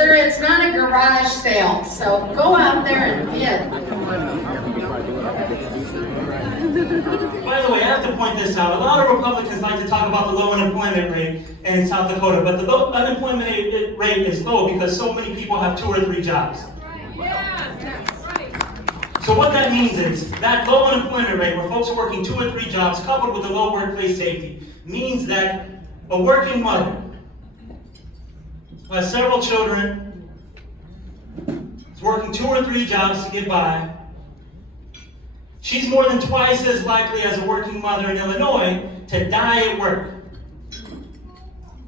sir, it's not a garage sale, so go out there and bid. By the way, I have to point this out. A lot of Republicans like to talk about the low unemployment rate in South Dakota, but the low unemployment rate is low because so many people have 2 or 3 jobs. So what that means is that low unemployment rate, where folks are working 2 or 3 jobs, coupled with the low workplace safety, means that a working mother who has several children is working 2 or 3 jobs to get by. She's more than twice as likely as a working mother in Illinois to die at work,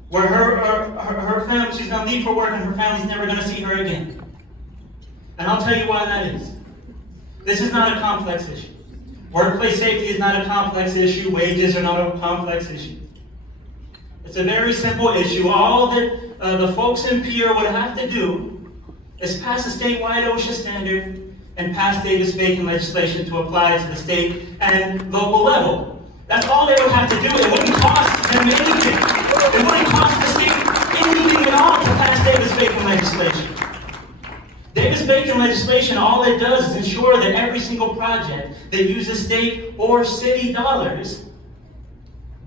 where her family, she's going to leave for work and her family's never going to see her again. And I'll tell you why that is. This is not a complex issue. Workplace safety is not a complex issue. Wages are not a complex issue. It's a very simple issue. All that the folks in Pierre would have to do is pass a statewide OSHA standard and pass Davis-Bacon legislation to apply to the state and local level. That's all they would have to do. It wouldn't cost them anything. It wouldn't cost the state anything at all to pass Davis-Bacon legislation. Davis-Bacon legislation, all it does is ensure that every single project that uses state or city dollars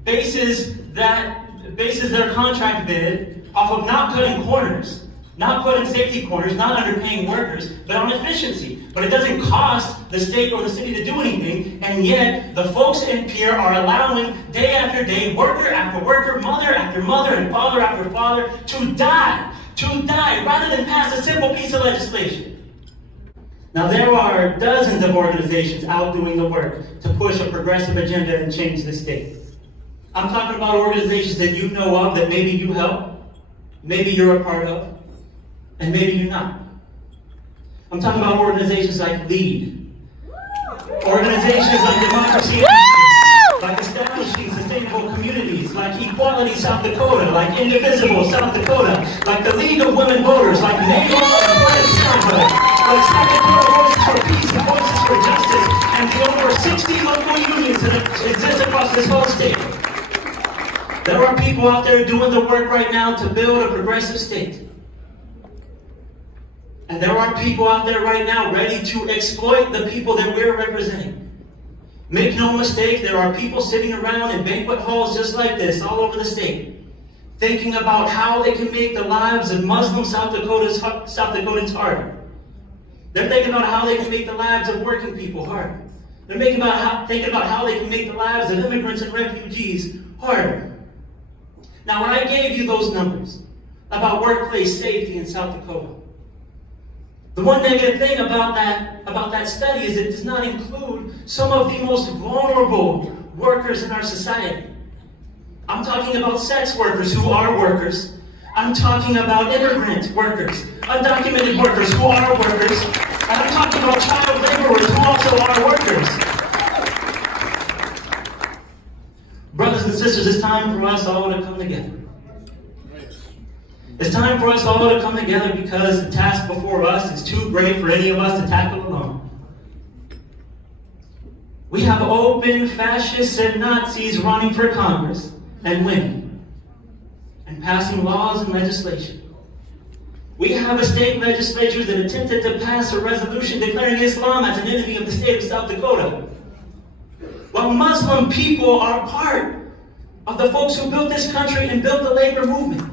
bases their contract bid off of not cutting corners, not putting safety corners, not underpaying workers, but on efficiency. But it doesn't cost the state or the city to do anything, and yet the folks in Pierre are allowing day after day, worker after worker, mother after mother, and father after father to die, rather than pass a simple piece of legislation. Now, there are dozens of organizations out doing the work to push a progressive agenda and change the state. I'm talking about organizations that you know of, that maybe you help, maybe you're a part of, and maybe you're not. I'm talking about organizations like LEAD, organizations like Democracy, like Establishing Sustainable Communities, like Equality South Dakota, like Indivisible South Dakota, like the League of Women Voters, like NAMO and Planned Parenthood, like South Dakota Voices for Peace and Voices for Justice, and the over 60 local unions that exist across this whole state. There are people out there doing the work right now to build a progressive state. And there are people out there right now ready to exploit the people that we're representing. Make no mistake, there are people sitting around in banquet halls just like this all over the state, thinking about how they can make the lives of Muslim South Dakotans harder. They're thinking about how they can make the lives of working people harder. They're thinking about how they can make the lives of immigrants and refugees harder. Now, when I gave you those numbers about workplace safety in South Dakota, the one negative thing about that study is it does not include some of the most vulnerable workers in our society. I'm talking about sex workers who are workers. I'm talking about immigrant workers, undocumented workers who are workers. And I'm talking about child laborers who also are workers. Brothers and sisters, it's time for us all to come together. It's time for us all to come together because the task before us is too great for any of us to tackle alone. We have open fascists and Nazis running for Congress and winning and passing laws and legislation. We have a state legislature that attempted to pass a resolution declaring Islam as an enemy of the state of South Dakota. While Muslim people are part of the folks who built this country and built the labor movement.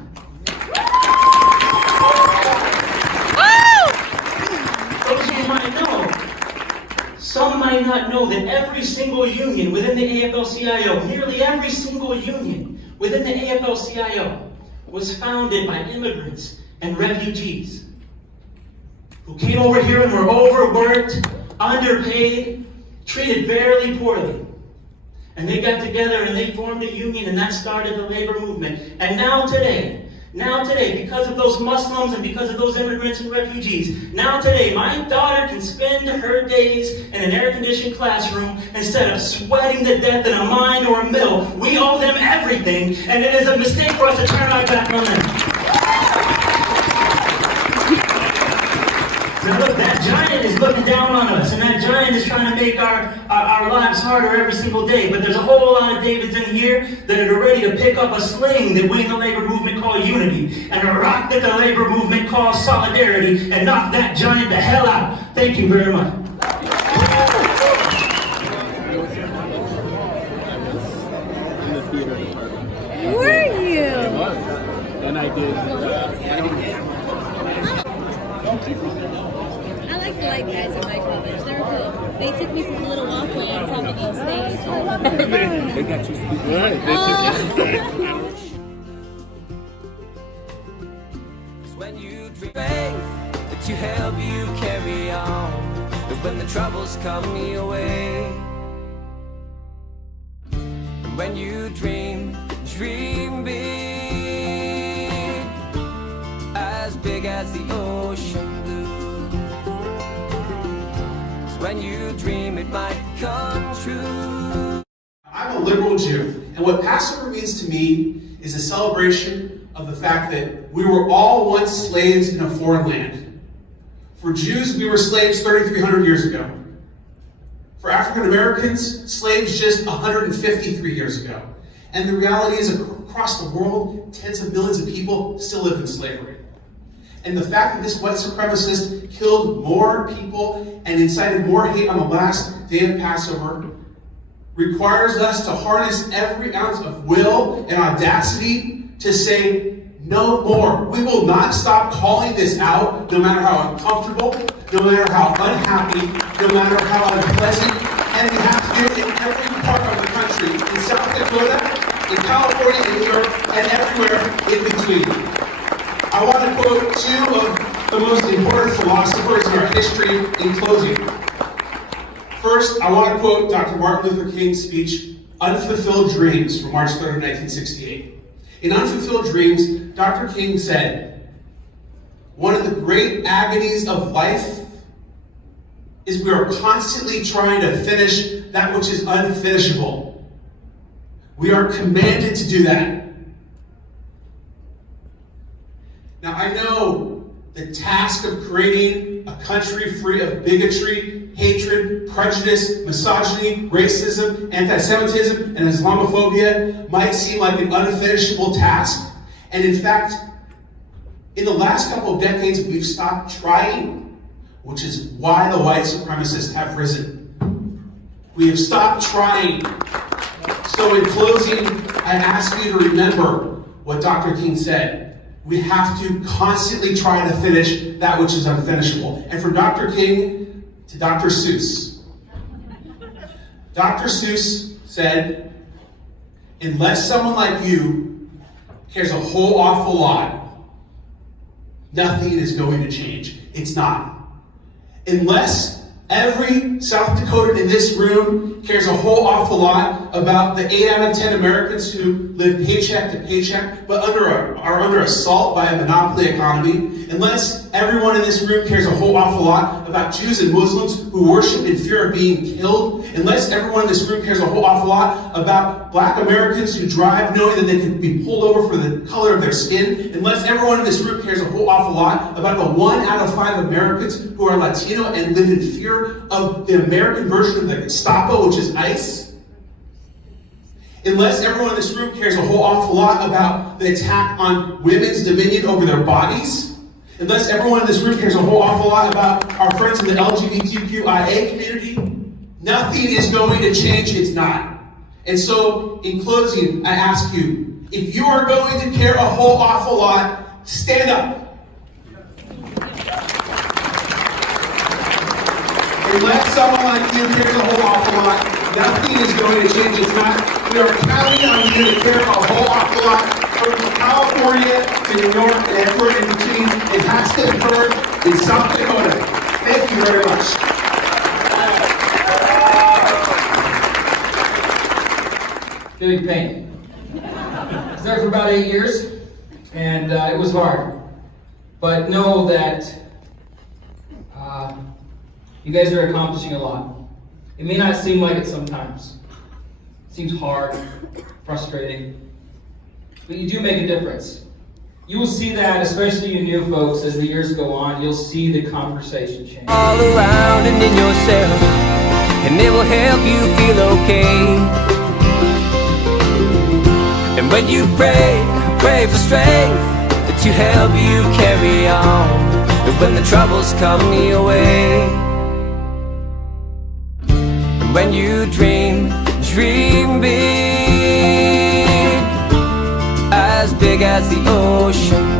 Some might not know that every single union within the AFL-CIO, nearly every single union within the AFL-CIO, was founded by immigrants and refugees who came over here and were overworked, underpaid, treated very poorly. And they got together and they formed a union, and that started the labor movement. And now today, because of those Muslims and because of those immigrants and refugees, now today, my daughter can spend her days in an air-conditioned classroom instead of sweating to death in a mine or a mill. We owe them everything, and it is a mistake for us to turn our back on them. Now look, that giant is looking down on us, and that giant is trying to make our lives harder every single day. But there's a whole lot of Davids in here that are ready to pick up a sling that we in the labor movement call call unity, and a rock that the labor movement calls solidarity, and knock that giant the hell out. Thank you very much. Were you? And I did. I like the white guys in my college. They were cool. They took me to the little walkway on top of the stage. They got you speaking right. When you dream to help you carry on, but when the troubles come your way, and when you dream big, as big as the ocean blue. 'Cause when you dream it might come true. I'm a liberal Jew, and what Passover means to me is a celebration of the fact that we were all once slaves in a foreign land. For Jews, we were slaves 3,300 years ago. For African Americans, slaves just 153 years ago. And the reality is, across the world, tens of millions of people still live in slavery. And the fact that this white supremacist killed more people and incited more hate on the last day of Passover requires us to harness every ounce of will and audacity to say no more. We will not stop calling this out, no matter how uncomfortable, no matter how unhappy, no matter how unpleasant. And we have to do it in every part of the country, in South Dakota, in California, in New York, and everywhere in between. I want to quote two of the most important philosophers in our history in closing. First, I want to quote Dr. Martin Luther King's speech, Unfulfilled Dreams, from March 3rd, 1968. In Unfulfilled Dreams, Dr. King said, one of the great agonies of life is we are constantly trying to finish that which is unfinishable. We are commanded to do that. Now, I know the task of creating a country free of bigotry, hatred, prejudice, misogyny, racism, anti-Semitism, and Islamophobia might seem like an unfinishable task. And in fact, in the last couple of decades, we've stopped trying, which is why the white supremacists have risen. We have stopped trying. So in closing, I ask you to remember what Dr. King said. We have to constantly try to finish that which is unfinishable. And from Dr. King to Dr. Seuss. Dr. Seuss said, unless someone like you cares a whole awful lot, nothing is going to change. It's not. Unless every South Dakotan in this room cares a whole awful lot about the 8 out of 10 Americans who live paycheck to paycheck, but are under assault by a monopoly economy. Unless everyone in this room cares a whole awful lot about Jews and Muslims who worship in fear of being killed. Unless everyone in this room cares a whole awful lot about black Americans who drive knowing that they could be pulled over for the color of their skin. Unless everyone in this room cares a whole awful lot about the 1 out of 5 Americans who are Latino and live in fear of the American version of the Gestapo, which is ICE. Unless everyone in this room cares a whole awful lot about the attack on women's dominion over their bodies. Unless everyone in this room cares a whole awful lot about our friends in the LGBTQIA community, nothing is going to change. It's not. And so, in closing, I ask you, if you are going to care a whole awful lot, stand up. Unless someone like you cares a whole awful lot, nothing is going to change. It's not. We are counting on you to care a whole awful lot. From California to New York and everywhere in between, it has to occur in South Dakota. Thank you very much. Feeling pain. I was there for about 8 years, and it was hard. But know that you guys are accomplishing a lot. It may not seem like it sometimes. It seems hard, frustrating, but you do make a difference. You will see that, especially you new folks, as the years go on, you'll see the conversation change. All around and in yourself, and it will help you feel okay. And when you pray pray for strength to help you carry on when the troubles come your way. And when you dream, dream big, as big as the ocean.